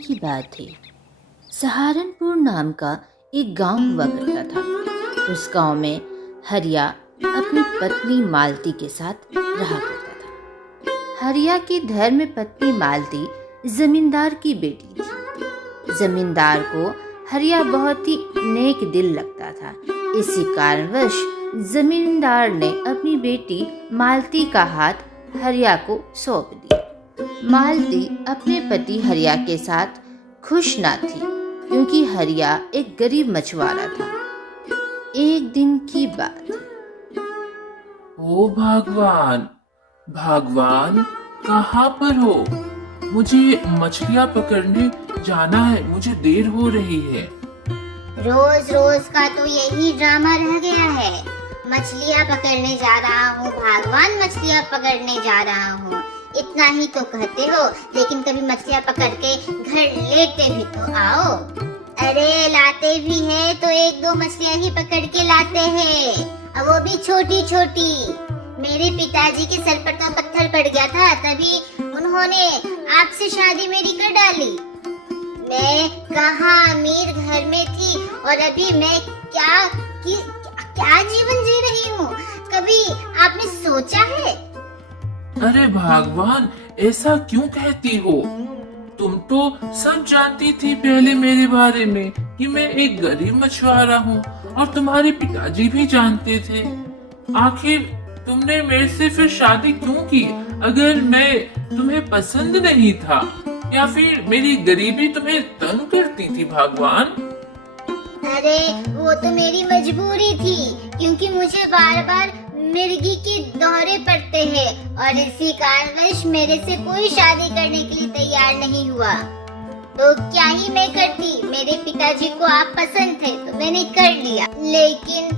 की बात थी। सहारनपुर नाम का एक गांव हुआ करता था। उस गांव में हरिया अपनी पत्नी मालती के साथ रहा करता था। हरिया की धर्म पत्नी मालती जमींदार की बेटी थी। जमींदार को हरिया बहुत ही नेक दिल लगता था। इसी कारणवश जमींदार ने अपनी बेटी मालती का हाथ हरिया को सौंप दिया। मालती अपने पति हरिया के साथ खुश ना थी, क्योंकि हरिया एक गरीब मछुआरा था। एक दिन की बात। ओ भगवान, भगवान कहाँ पर हो? मुझे मछलियाँ पकड़ने जाना है, मुझे देर हो रही है। रोज रोज का तो यही ड्रामा रह गया है। मछलियाँ पकड़ने जा रहा हूँ भगवान, मछलियाँ पकड़ने जा रहा हूँ। इतना ही तो कहते हो, लेकिन कभी मछलियाँ पकड़ के घर लेते भी तो आओ। अरे लाते भी है तो एक दो मछलियाँ ही पकड़ के लाते हैं, और वो भी छोटी छोटी। मेरे पिताजी के सर पर तो पत्थर पड़ गया था, तभी उन्होंने आपसे शादी मेरी कर डाली। मैं कहाँ अमीर घर में थी और अभी मैं क्या जीवन जी रही हूँ। कभी आपने सोचा है? अरे भगवान, ऐसा क्यों कहती हो? तुम तो सब जानती थी पहले मेरे बारे में कि मैं एक गरीब मछुआरा हूँ, और तुम्हारे पिताजी भी जानते थे। आखिर तुमने मेरे से फिर शादी क्यों की? अगर मैं तुम्हें पसंद नहीं था, या फिर मेरी गरीबी तुम्हें तंग करती थी भगवान? अरे वो तो मेरी मजबूरी थी, क्योंकि मुझे बार बार मिर्गी के दौरे पड़ते हैं, और इसी कारणवश मेरे से कोई शादी करने के लिए तैयार नहीं हुआ। तो क्या ही मैं करती, मेरे पिताजी को आप पसंद थे तो मैंने कर लिया। लेकिन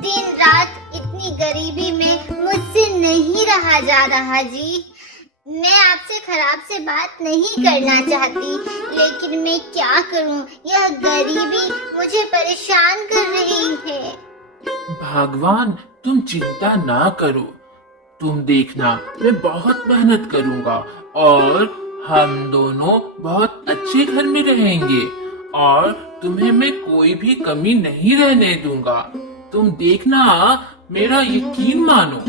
दिन रात इतनी गरीबी में मुझसे नहीं रहा जा रहा जी। मैं आपसे खराब से बात नहीं करना चाहती, लेकिन मैं क्या करूं, यह गरीबी मुझे परेशान कर रही है। भगवान, तुम चिंता ना करो। तुम देखना, मैं बहुत मेहनत करूंगा और हम दोनों बहुत अच्छे घर में रहेंगे, और तुम्हें मैं कोई भी कमी नहीं रहने दूंगा। तुम देखना, मेरा यकीन मानो।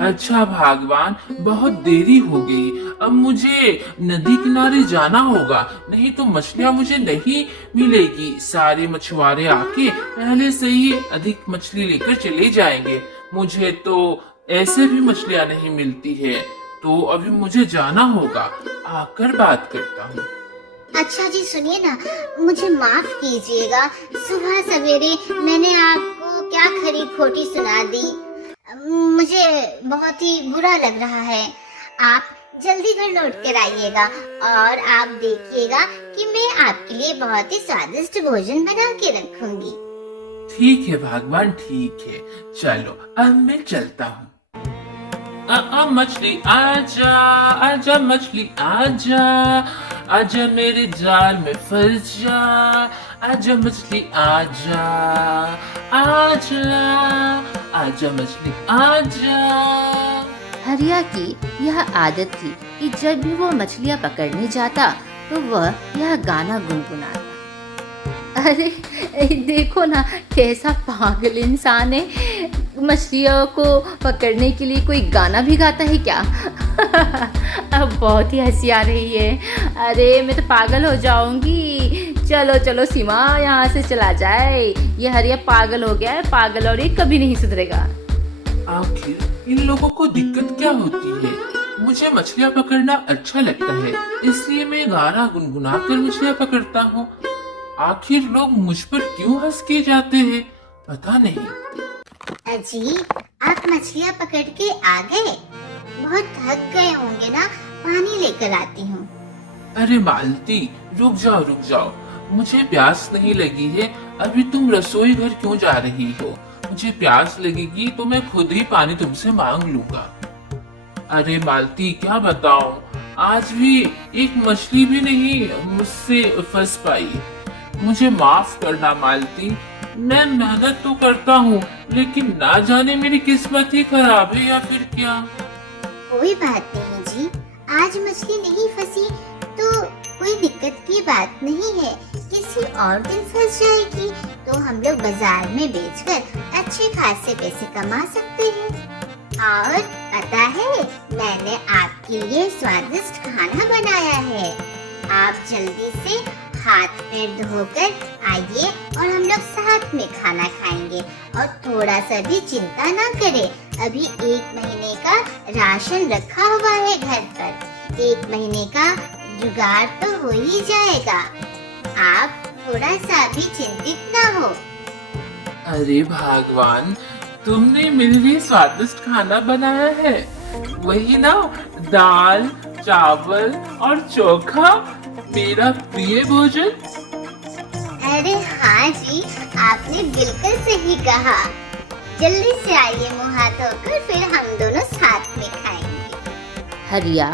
अच्छा भगवान, बहुत देरी हो गई, अब मुझे नदी किनारे जाना होगा, नहीं तो मछलियाँ मुझे नहीं मिलेगी। सारे मछुआरे आके पहले से ही अधिक मछली लेकर चले जाएंगे। मुझे तो ऐसे भी मछलियाँ नहीं मिलती है, तो अभी मुझे जाना होगा। आकर बात करता हूँ। अच्छा जी सुनिए ना, मुझे माफ कीजिएगा, सुबह सवेरे मैंने आपको क्या खरी खोटी सुना दी। मुझे बहुत ही बुरा लग रहा है। आप जल्दी घर लौट कर आइएगा, और आप देखिएगा कि मैं आपके लिए बहुत ही स्वादिष्ट भोजन बना के रखूंगी। ठीक है भगवान, ठीक है, चलो अब मैं चलता हूँ। मछली आजा, आजा मछली आजा, आजा मेरे जाल में फंस जा। आजा मछली आजा, आजा, आजा मछली आजा। हरिया की यह आदत थी कि जब भी वो मछलियाँ पकड़ने जाता तो वह यह गाना गुनगुनाता। अरे देखो ना, कैसा पागल इंसान है। मछलियों को पकड़ने के लिए कोई गाना भी गाता है क्या? अब बहुत ही हंसी आ रही है। अरे मैं तो पागल हो जाऊंगी। चलो चलो सीमा, यहाँ से चला जाए। ये हरिया पागल हो गया है, पागल, और ये कभी नहीं सुधरेगा। आखिर इन लोगों को दिक्कत क्या होती है? मुझे मछलियाँ पकड़ना अच्छा लगता है, इसलिए मैं गाना गुनगुना कर मछलियाँ पकड़ता हूँ। आखिर लोग मुझ पर क्यों हंस के जाते हैं, पता नहीं। अजी, आप मछलियाँ पकड़ के आ गए? बहुत थक गए होंगे ना, पानी लेकर आती हूँ। अरे मालती, रुक जाओ रुक जाओ, मुझे प्यास नहीं लगी है। अभी तुम रसोई घर क्यों जा रही हो? मुझे प्यास लगेगी तो मैं खुद ही पानी तुमसे मांग लूंगा। अरे मालती, क्या बताऊं, आज भी एक मछली भी नहीं मुझसे फंस पाई। मुझे माफ करना मालती, मैं मेहनत तो करता हूँ, लेकिन ना जाने मेरी किस्मत ही खराब है या फिर क्या। कोई बात नहीं जी, आज मछली नहीं फंसी तो कोई दिक्कत की बात नहीं है, किसी और दिन फंस जाएगी तो हम लोग बाजार में बेचकर अच्छे खासे पैसे कमा सकते हैं। और पता है, मैंने आपके लिए स्वादिष्ट खाना बनाया है। आप जल्दी से हाथ पैर धोकर आइए और हम लोग साथ में खाना खाएंगे। और थोड़ा सा भी चिंता ना करें, अभी 1 महीने का राशन रखा हुआ है घर पर। 1 महीने का जुगाड़ तो हो ही जाएगा, आप थोड़ा सा भी चिंतित ना हो। अरे भगवान, तुमने मेरे लिए स्वादिष्ट खाना बनाया है, वही ना, दाल चावल और चोखा, मेरा प्रिय भोजन। अरे हाँ जी, आपने बिल्कुल सही कहा। जल्दी से आइए मुँह हाथ धोकर, फिर हम दोनों साथ में खाएंगे। हरिया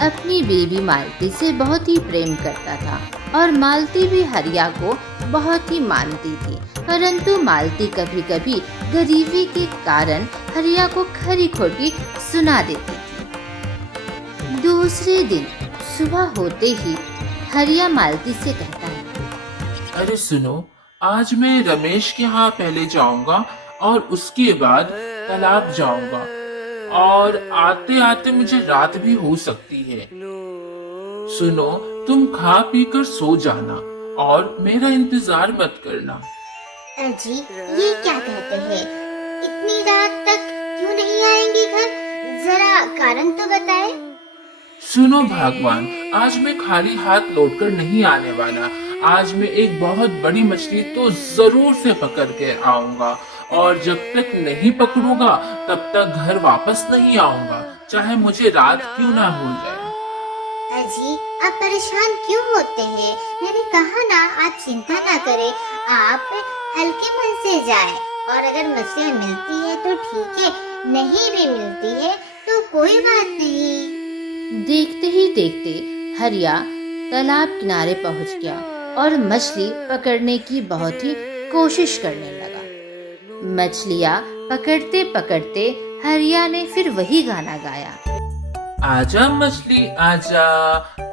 अपनी बेबी मालती से बहुत ही प्रेम करता था और मालती भी हरिया को बहुत ही मानती थी, परंतु मालती कभी कभी गरीबी के कारण हरिया को खरी खोटी सुना देती थी। दूसरे दिन सुबह होते ही हरिया मालती से कहता है, अरे सुनो, आज मैं रमेश के यहाँ पहले जाऊंगा और उसके बाद तालाब जाऊंगा, और आते आते मुझे रात भी हो सकती है। सुनो, तुम खा पी कर सो जाना और मेरा इंतजार मत करना। अजी, ये क्या कहते हैं? इतनी रात तक क्यों नहीं आएंगे घर? जरा कारण तो बताए। सुनो भगवान, आज मैं खाली हाथ लौटकर नहीं आने वाला। आज मैं एक बहुत बड़ी मछली तो जरूर से पकड़ के आऊंगा, और जब तक नहीं पकड़ूंगा तब तक घर वापस नहीं आऊंगा, चाहे मुझे रात क्यों ना हो जाए। अजी, आप परेशान क्यों होते हैं? मैंने कहा ना, आप चिंता ना करें, आप हल्के मन से जाएं, और अगर मछलियाँ मिलती है तो ठीक है, नहीं भी मिलती है तो कोई बात नहीं। देखते ही देखते हरिया तालाब किनारे पहुंच गया और मछली पकड़ने की बहुत ही कोशिश करने लगा। मछलियाँ पकड़ते पकड़ते हरिया ने फिर वही गाना गाया, आजा मछली आजा,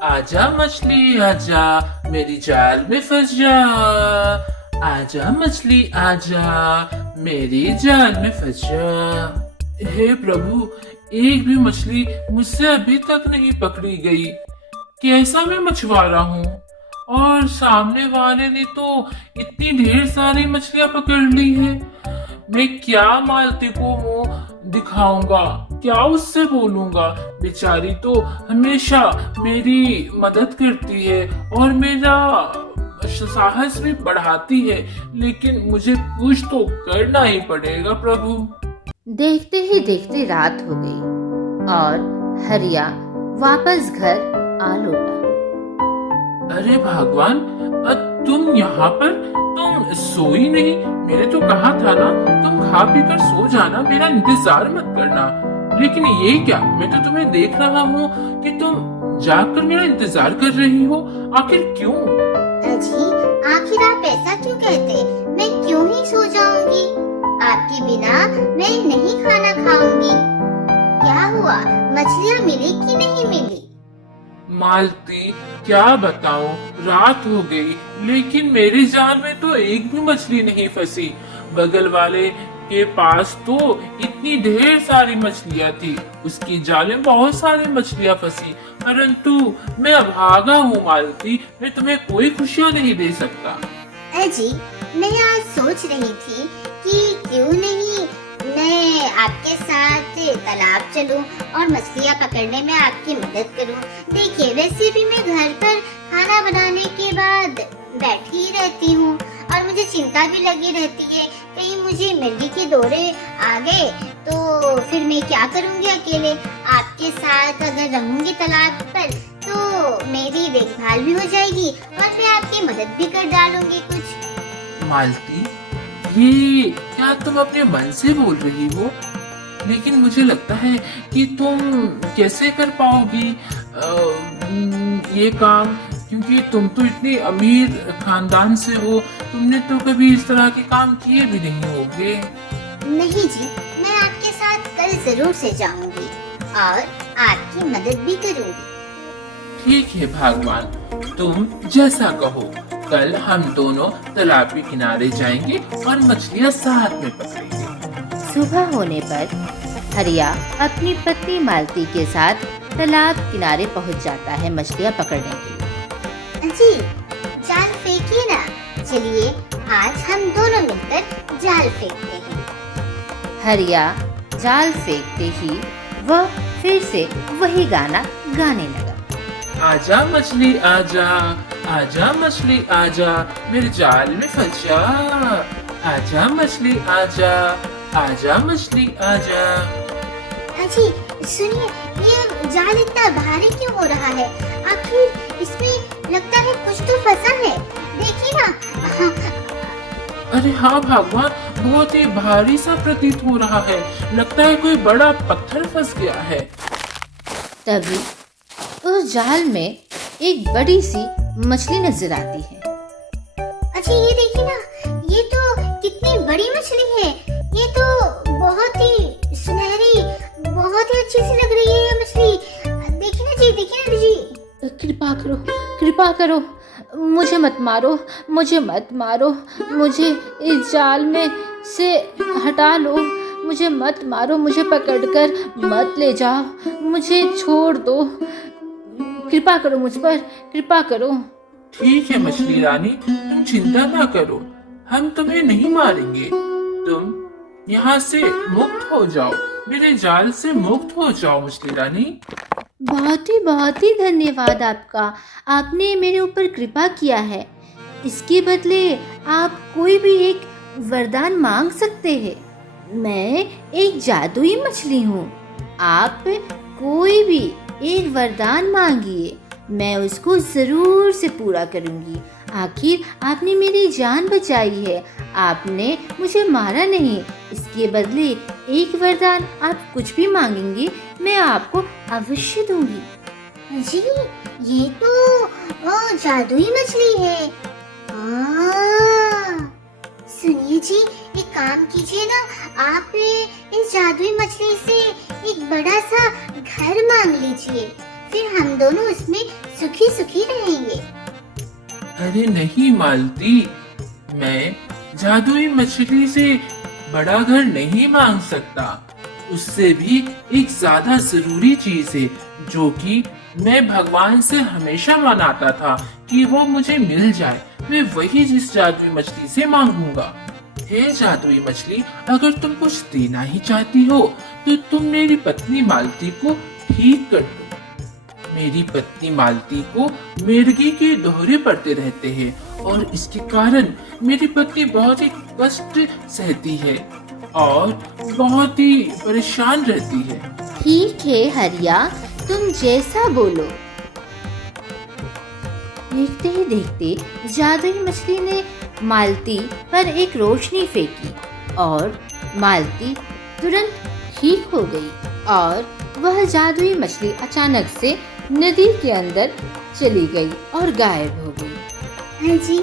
आजा मछली आजा, मेरी जाल में फंस जा। आजा मछली आजा, मेरी जाल में फंस जा। हे प्रभु, एक भी मछली मुझसे अभी तक नहीं पकड़ी गई। कैसा मैं मछुआरा हूँ, और सामने वाले ने तो इतनी ढेर सारी मछलियाँ पकड़ ली है। मैं क्या मालती को मुंह दिखाऊंगा, क्या उससे बोलूंगा? बेचारी तो हमेशा मेरी मदद करती है और मेरा साहस भी बढ़ाती है, लेकिन मुझे कुछ तो करना ही पड़ेगा प्रभु। देखते ही देखते रात हो गई और हरिया वापस घर आ लौटा। अरे भगवान, तुम यहाँ पर, तुम सोई नहीं? मैंने तो कहा था ना, तुम खा पी कर सो जाना, मेरा इंतजार मत करना। लेकिन ये क्या, मैं तो तुम्हें देख रहा हूँ कि तुम जागकर मेरा इंतजार कर रही हो। आखिर क्यों? अजी, आखिर आप ऐसा क्यों कहते? मैं क्यों ही सो जाऊंगी? आपके बिना मैं नहीं खाना खाऊंगी। क्या हुआ, मछलियाँ मिली कि नहीं मिली? मालती, क्या बताऊं, रात हो गई लेकिन मेरी जाल में तो एक भी मछली नहीं फंसी। बगल वाले के पास तो इतनी ढेर सारी मछलियाँ थी, उसकी जाल में बहुत सारी मछलियाँ फंसी, परंतु मैं अभागा हूँ मालती, मैं तुम्हें कोई खुशियाँ नहीं दे सकता। अजी, मैं आज सोच रही थी कि क्यों नहीं मैं आपके साथ तालाब चलूं और मछलियाँ पकड़ने में आपकी मदद करूं। देखिए, वैसे भी मैं घर पर खाना बनाने के बाद बैठी ही रहती हूँ और मुझे चिंता भी लगी रहती है, कहीं मुझे मिर्गी के दौरे आ गए तो फिर मैं क्या करूँगी अकेले। आपके साथ अगर रहूंगी तालाब पर तो मेरी देखभाल भी हो जाएगी और मैं आपकी मदद भी कर डालूंगी कुछ। मालती, ये क्या तुम अपने मन से बोल रही हो? लेकिन मुझे लगता है कि तुम कैसे कर पाओगी ये काम, क्योंकि तुम तो इतनी अमीर खानदान से हो, तुमने तो कभी इस तरह के काम किए भी नहीं होंगे। नहीं जी, मैं आपके साथ कल जरूर से जाऊंगी और आपकी मदद भी करूंगी। ठीक है भगवान, तुम जैसा कहो। कल हम दोनों तालाब के किनारे जाएंगे और मछलियाँ साथ में पकड़ेंगे। सुबह होने पर हरिया अपनी पत्नी मालती के साथ तालाब किनारे पहुंच जाता है मछलियाँ पकड़ने के लिए। जी, जाल फेंकिए ना। चलिए आज हम दोनों मिलकर जाल फेंकते हैं। हरिया जाल फेंकते ही वह फिर से वही गाना गाने लगा। आजा मछली आजा, आजा मछली आजा, मेरे जाल में फंस जा। आजा मछली आजा, आजा मछली आजा। अजी सुनिए, ये जाल इतना भारी क्यों हो रहा है? आखिर इसमें लगता है कुछ तो फंसा है। देखिए ना। अरे हाँ भगवान, बहुत ही भारी सा प्रतीत हो रहा है। लगता है कोई बड़ा पत्थर फंस गया है। तभी उस जाल में एक बड़ी सी मछली नजर आती है। अच्छा ये देखिए ना, ये तो कितनी बड़ी मछली है। ये तो बहुत ही सुनहरी, बहुत ही अच्छी सी लग रही है ये मछली। देखिए ना जी, देखिए ना जी। कृपा करो, कृपा करो, मुझे मत मारो, मुझे मत मारो, मुझे इस जाल में से हटा लो, मुझे मत मारो, मुझे पकड़कर मत ले जाओ, मुझे छोड़ दो, कृपा करो मुझ पर, कृपा करो। ठीक है मछली रानी, तुम चिंता ना करो, हम तुम्हें नहीं मारेंगे। तुम यहाँ से मुक्त हो जाओ, मेरे जाल से मुक्त हो जाओ मछली रानी। बहुत ही धन्यवाद आपका, आपने मेरे ऊपर कृपा किया है। इसके बदले आप कोई भी एक वरदान मांग सकते हैं। मैं एक जादुई मछली हूँ, आप कोई भी एक वरदान मांगिए, मैं उसको ज़रूर से पूरा करूँगी। आखिर आपने मेरी जान बचाई है, आपने मुझे मारा नहीं। इसके बदले एक वरदान आप कुछ भी मांगेंगे, मैं आपको अवश्य दूंगी। जी ये तो जादुई मछली है। सुनिए जी, एक काम कीजिए ना, आप इस जादुई मछली से एक बड़ा सा घर मांग लीजिए, फिर हम दोनों उसमें सुखी सुखी रहेंगे। अरे नहीं मालती, मैं जादुई मछली से बड़ा घर नहीं मांग सकता। उससे भी एक ज्यादा जरूरी चीज है जो कि मैं भगवान से हमेशा मनाता था कि वो मुझे मिल जाए। मैं वही जिस जादुई मछली से मांगूंगा। हे जादुई मछली, अगर तुम कुछ देना ही चाहती हो तो तुम मेरी पत्नी मालती को ठीक कर दो। मेरी पत्नी मालती को मिर्गी के दौरे पड़ते रहते हैं और इसके कारण मेरी पत्नी बहुत ही कष्ट सहती है और बहुत ही परेशान रहती है। ठीक है हरिया, तुम जैसा बोलो। देखते ही देखते जादुई मछली ने मालती पर एक रोशनी फेंकी और मालती तुरंत ठीक हो गई और वह जादुई मछली अचानक से नदी के अंदर चली गई और गायब हो गई। हाँ जी,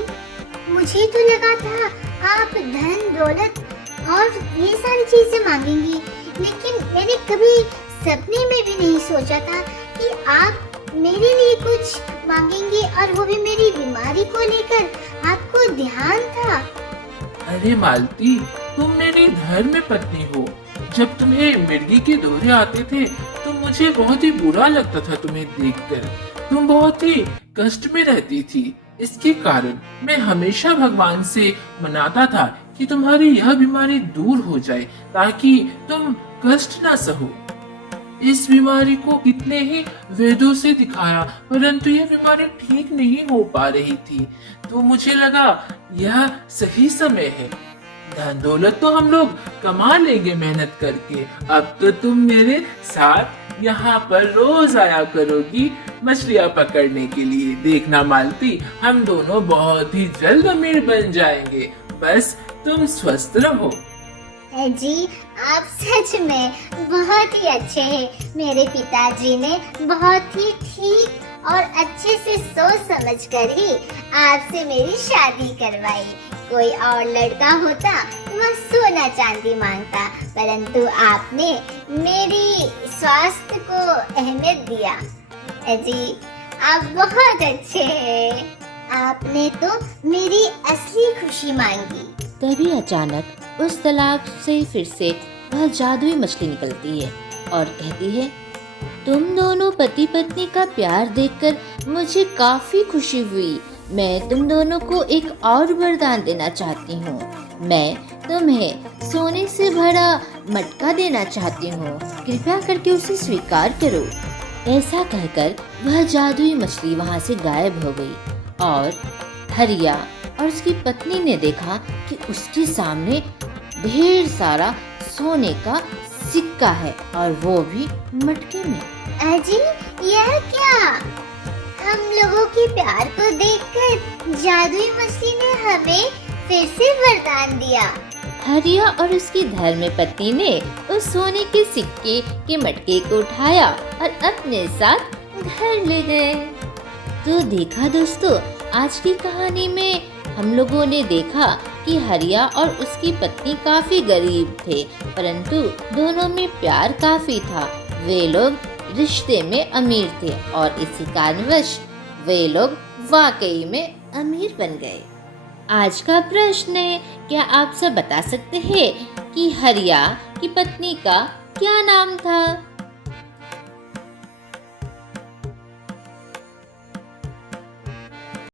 मुझे तो लगा था आप धन दौलत और ये सारी चीजें मांगेंगी, लेकिन मैंने कभी सपने में भी नहीं सोचा था कि आप मेरे लिए कुछ मांगेंगे, और वो भी मेरी बीमारी को लेकर। आपको ध्यान था। अरे मालती, तुम मेरी धर्म पत्नी हो। जब तुम्हें मिर्गी के दौरे आते थे तो मुझे बहुत ही बुरा लगता था तुम्हें देखकर। तुम बहुत ही कष्ट में रहती थी। इसके कारण मैं हमेशा भगवान से मनाता था कि तुम्हारी यह बीमारी दूर हो जाए ताकि तुम कष्ट ना सहो। इस बीमारी को कितने ही वेदों से दिखाया, परंतु यह बीमारी ठीक नहीं हो पा रही थी। तो मुझे लगा यह सही समय है। धन दौलत तो हम लोग कमा लेंगे मेहनत करके। अब तो तुम मेरे साथ यहाँ पर रोज आया करोगी मछलियाँ पकड़ने के लिए। देखना मालती, हम दोनों बहुत ही जल्द अमीर बन जाएंगे। बस तुम स्वस्थ रहो। जी आप सच में बहुत ही अच्छे हैं। मेरे पिताजी ने बहुत ही ठीक और अच्छे से सोच समझ कर ही आपसे मेरी शादी करवाई। कोई और लड़का होता तो मैं सोना चांदी मांगता, परंतु आपने मेरी स्वास्थ्य को अहमियत दिया। जी आप बहुत अच्छे हैं। आपने तो मेरी असली खुशी मांगी। तभी अचानक उस तालाब से फिर से वह जादुई मछली निकलती है और कहती है, तुम दोनों पति पत्नी का प्यार देखकर मुझे काफी खुशी हुई। मैं तुम दोनों को एक और वरदान देना चाहती हूँ। मैं तुम्हें सोने से भरा मटका देना चाहती हूँ। कृपया करके उसे स्वीकार करो। ऐसा कहकर वह जादुई मछली वहाँ से गायब हो गई और हरिया और उसकी पत्नी ने देखा कि उसके सामने ढेर सारा सोने का सिक्का है और वो भी मटके में। अजी, यह क्या? हम लोगों के प्यार को देखकर जादुई मछली ने हमें फिर से वरदान दिया। हरिया और उसकी धर्म पत्नी ने उस सोने के सिक्के के मटके को उठाया और अपने साथ घर ले गए। तो देखा दोस्तों, आज की कहानी में हम लोगों ने देखा कि हरिया और उसकी पत्नी काफी गरीब थे, परंतु दोनों में प्यार काफी था। वे लोग रिश्ते में अमीर थे और इसी कारणवश वे लोग वाकई में अमीर बन गए। आज का प्रश्न है, क्या आप सब बता सकते हैं कि हरिया की पत्नी का क्या नाम था?